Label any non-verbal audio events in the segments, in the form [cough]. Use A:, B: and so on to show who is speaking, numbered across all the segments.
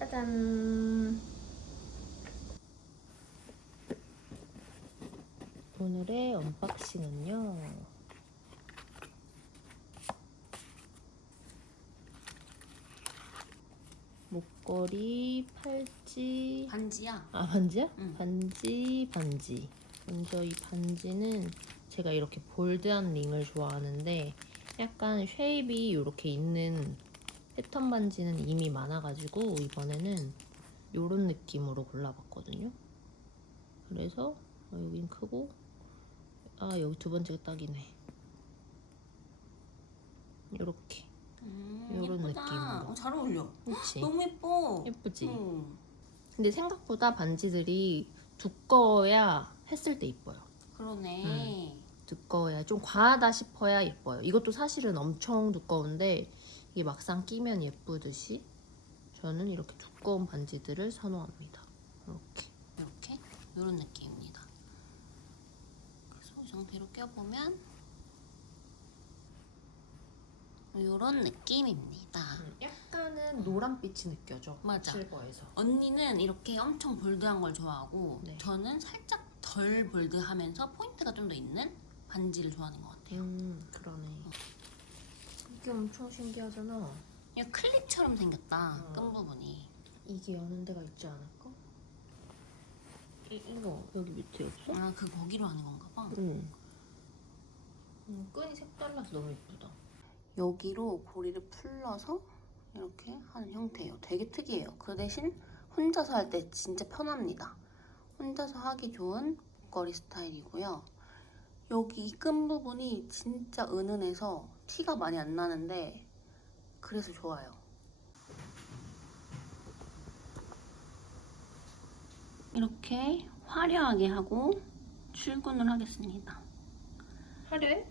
A: 짜잔. 오늘의 언박싱은요. 목걸이, 팔찌,
B: 반지야.
A: 아 반지야?
B: 응.
A: 반지, 반지. 먼저 이 반지는 제가 이렇게 볼드한 링을 좋아하는데 약간 쉐입이 이렇게 있는 패턴 반지는 이미 많아가지고 이번에는 이런 느낌으로 골라봤거든요. 그래서 아, 여긴 크고 아 여기 두 번째가 딱이네. 이렇게
B: 음,
A: 요런
B: 예쁘다.
A: 느낌으로.
B: 어, 잘 어울려.
A: 그렇지.
B: 너무 예뻐.
A: 예쁘지.
B: 음,
A: 근데 생각보다 반지들이 두꺼워야 했을 때 이뻐요.
B: 그러네.
A: 두꺼워야 좀 과하다 싶어야 예뻐요. 이것도 사실은 엄청 두꺼운데 이게 막상 끼면 예쁘듯이 저는 이렇게 두꺼운 반지들을 선호합니다. 이렇게.
B: 이렇게 이런 느낌입니다. 그래서 이 상태로 껴보면 이런 느낌입니다.
A: 약간은 노란빛이 느껴져.
B: 맞아.
A: 실버에서.
B: 언니는 이렇게 엄청 볼드한 걸 좋아하고
A: 네.
B: 저는 살짝 덜 볼드하면서 포인트가 좀 더 있는 반지를 좋아하는 것 같아요.
A: 음 그러네. 이게 엄청 신기하잖아.
B: 그냥 클립처럼 생겼다.
A: 어.
B: 끈 부분이.
A: 이게 여는 데가 있지 않을까? 이, 이거 여기 밑에 없어?
B: 아, 그 거기로 하는 건가 봐.
A: 응. 음, 끈이 색달라서 너무 예쁘다.
B: 여기로 고리를 풀러서 이렇게 하는 형태예요. 되게 특이해요. 그 대신 혼자서 할 때 진짜 편합니다. 혼자서 하기 좋은 목걸이 스타일이고요. 여기 이 끈 부분이 진짜 은은해서 티가 많이 안 나는데 그래서 좋아요. 이렇게 화려하게 하고 출근을 하겠습니다.
A: 화려해?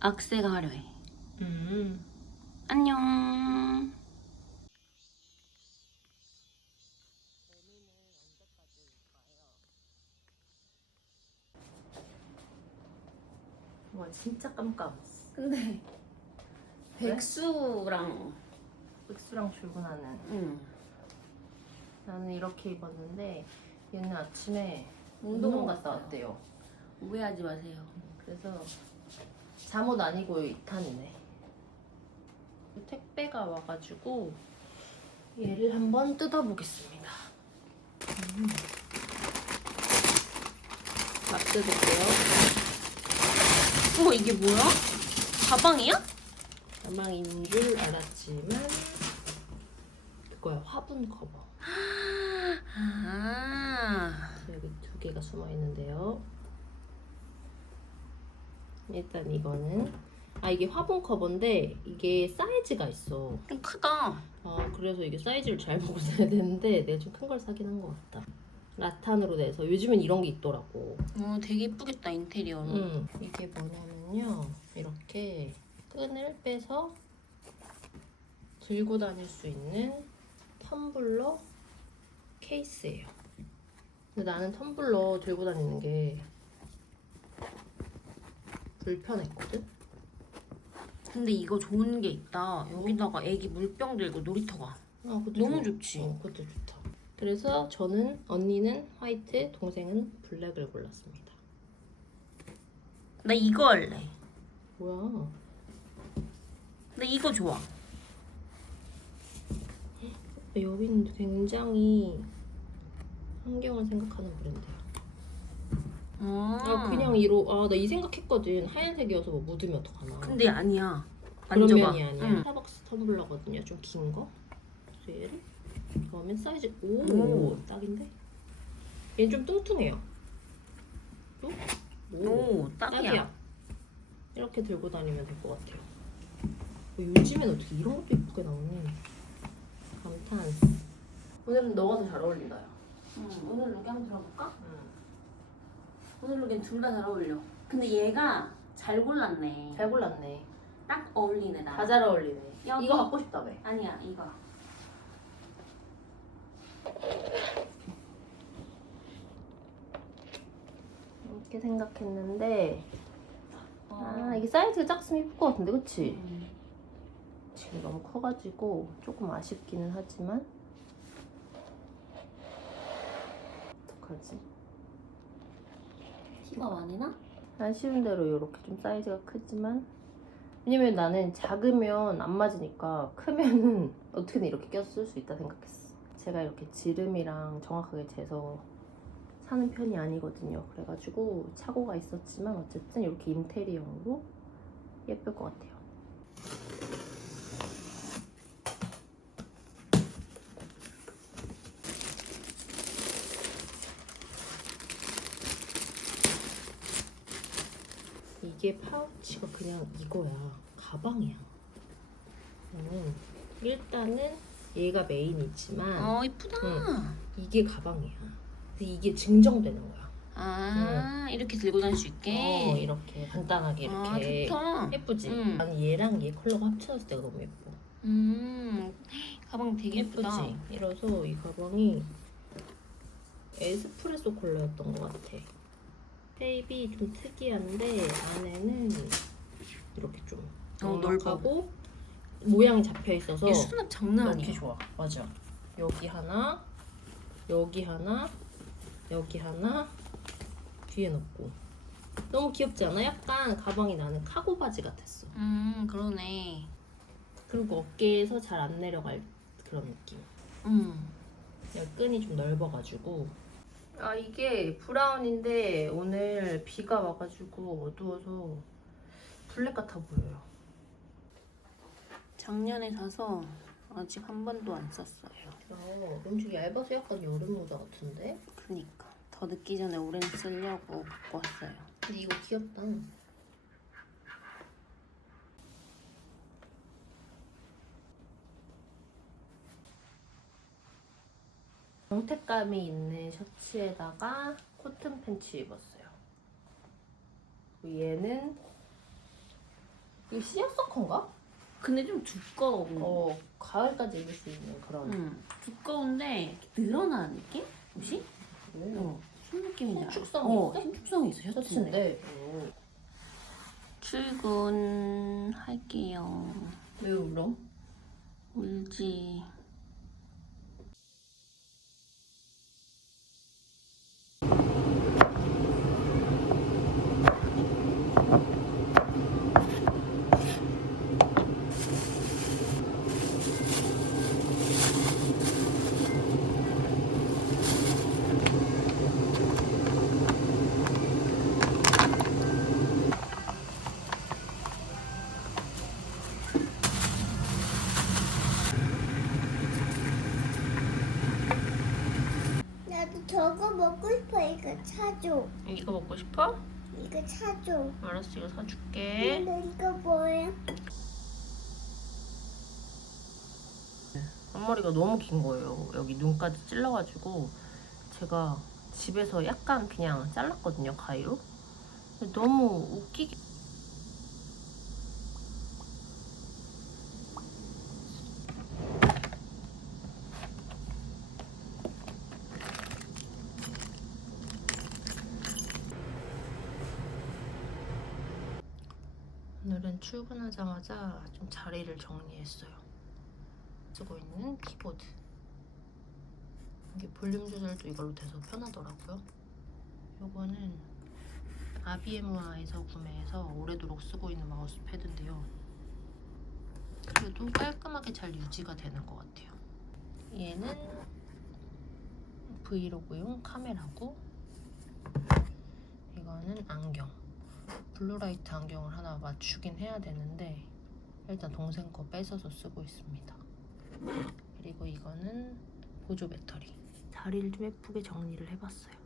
B: 악세가 화려해.
A: 음.
B: 안녕.
A: 와 진짜 깜깜.
B: 근데 백수랑
A: 백수랑 출근하는.
B: 응.
A: 나는 이렇게 입었는데 얘는 아침에
B: 운동을
A: 운동 갔다
B: 갔어요.
A: 왔대요.
B: 오해하지 마세요.
A: 그래서 잠옷 아니고 2탄이네. 택배가 와가지고 얘를 한번 뜯어보겠습니다. 음. 맛 뜯을게요.
B: 어 이게 뭐야? 가방이야?
A: 가방인 줄 알았지만 그거야 화분 커버.
B: 아.
A: 여기 두 개가 숨어 있는데요. 일단 이거는 아 이게 화분 커버인데 이게 사이즈가 있어.
B: 좀 크다.
A: 아 그래서 이게 사이즈를 잘 [laughs] 보고 사야 되는데 내가 좀 큰 걸 사긴 한 것 같다. 라탄으로 돼서 요즘엔 이런 게 있더라고.
B: 어 되게 예쁘겠다 인테리어로.
A: 음 이게 뭐냐면요 이렇게 끈을 빼서 들고 다닐 수 있는 텀블러 케이스예요. 근데 나는 텀블러 들고 다니는 게 불편했거든.
B: 근데 이거 좋은 게 있다. 여기다가 애기 물병 들고 놀이터 가.
A: 아, 그것도
B: 너무
A: 좋아.
B: 좋지.
A: 어, 그것도 좋다. 그래서 저는 언니는 화이트, 동생은 블랙을 골랐습니다.
B: 나 이거 할래.
A: 뭐야?
B: 나 이거 좋아.
A: 여기는 굉장히 환경을 생각하는 브랜드야.
B: 아,
A: 아 그냥 이로 아 나 이 생각했거든. 하얀색이어서 뭐 묻으면 어떡하나.
B: 근데 아니야.
A: 그런
B: 만져봐.
A: 면이 아니야.
B: 응.
A: 스타벅스 텀블러거든요. 좀 긴 거. 그래서 얘를 그러면 사이즈 오,
B: 오.
A: 딱인데. 얘는 좀 뚱뚱해요. 또?
B: 오, 딱이야.
A: 이렇게 들고 다니면 될 것 같아요. 어, 요즘엔 어떻게 이런 것도 이쁘게 나오니? 감탄. 오늘은 너가 더 잘 어울린다. 야.
B: 응, 오늘 룩 한번 들어볼까?
A: 응.
B: 오늘 룩엔 둘 다 잘 어울려. 근데 얘가 잘 골랐네.
A: 잘 골랐네.
B: 딱 어울리네 나.
A: 다 잘 어울리네.
B: 여기.
A: 이거 갖고 싶다며.
B: 아니야 이거.
A: 이렇게 생각했는데
B: 어.
A: 아 이게 사이즈가 작으면 예쁠 것 같은데 그치?
B: 음.
A: 지금 너무 커가지고 조금 아쉽기는 하지만 어떡하지?
B: 티가 많이 나?
A: 아쉬운 대로 이렇게 좀 사이즈가 크지만 왜냐면 나는 작으면 안 맞으니까 크면은 [laughs] 어떻게든 이렇게 껴서 쓸 수 있다 생각했어. 제가 이렇게 지름이랑 정확하게 재서 사는 편이 아니거든요. 그래가지고 착오가 있었지만 어쨌든 이렇게 인테리어로 예쁠 것 같아요. 이게 파우치가 그냥 이거야. 가방이야. 음, 일단은 얘가 메인이지만
B: 어 이쁘다.
A: 이게 가방이야. 근데 이게 증정되는 거야.
B: 아 이렇게 들고 다닐 수 있게.
A: 어, 이렇게 간단하게
B: 아
A: 이렇게
B: 좋다.
A: 예쁘지?
B: 응.
A: 아니 얘랑 얘 컬러가 합쳐졌을 때가 너무 예뻐.
B: 음 가방 되게 예쁘다.
A: 예쁘지? 이래서 이 가방이 에스프레소 컬러였던 것 같아. 쉐입이 좀 특이한데 안에는 이렇게 좀
B: 어,
A: 넉넉하고 모양이 잡혀 있어서
B: 얘 수납 장난
A: 이렇게
B: 아니야.
A: 좋아. 맞아. 여기 하나, 여기 하나, 여기 하나, 뒤에 넣고. 너무 귀엽지 않아? 약간 가방이 나는 카고 바지 같았어.
B: 음 그러네.
A: 그리고 어깨에서 잘 안 내려갈 그런 느낌.
B: 음.
A: 여기 끈이 좀 넓어가지고. 아 이게 브라운인데 오늘 비가 와가지고 어두워서 블랙 같아 보여요.
B: 작년에 사서 아직 한 번도 안 썼어요.
A: 어, 엄청 얇아서 약간 여름 모자 같은데?
B: 그니까 더 늦기 전에 오렌 쓰려고 갖고 왔어요.
A: 근데 이거 귀엽다. 정택감이 있는 셔츠에다가 코튼 팬츠 입었어요. 얘는 이거 시어서커인가?
B: 근데 좀 두꺼워.
A: 어 가을까지 입을 수 있는 그런.
B: 음, 두꺼운데 늘어나는 느낌? 옷이?
A: 음.
B: 어, 무슨 느낌인지 알아?
A: 신축성이
B: 어,
A: 있어?
B: 신축성이 있어 셔츠인데.
A: 셔츠인데 음.
B: 출근할게요.
A: 왜 울어?
B: 울지.
C: 나도 저거 먹고 싶어. 이거 사줘.
A: 이거 먹고 싶어?
C: 이거 사줘.
A: 알았어 이거 사줄게.
C: 근데 이거 뭐야?
A: 앞머리가 너무 긴 거예요. 여기 눈까지 찔러가지고 제가 집에서 약간 그냥 잘랐거든요, 가위로. 너무 웃기게. 오늘은 출근하자마자 좀 자리를 정리했어요. 쓰고 있는 키보드. 이게 볼륨 조절도 이걸로 돼서 편하더라고요. 요거는 아비에무아에서 구매해서 오래도록 쓰고 있는 마우스 패드인데요. 그래도 깔끔하게 잘 유지가 되는 것 같아요. 얘는 브이로그용 카메라고 이거는 안경. 블루라이트 안경을 하나 맞추긴 해야 되는데 일단 동생 거 뺏어서 쓰고 있습니다. 그리고 이거는 보조 배터리. 자리를 좀 예쁘게 정리를 해봤어요.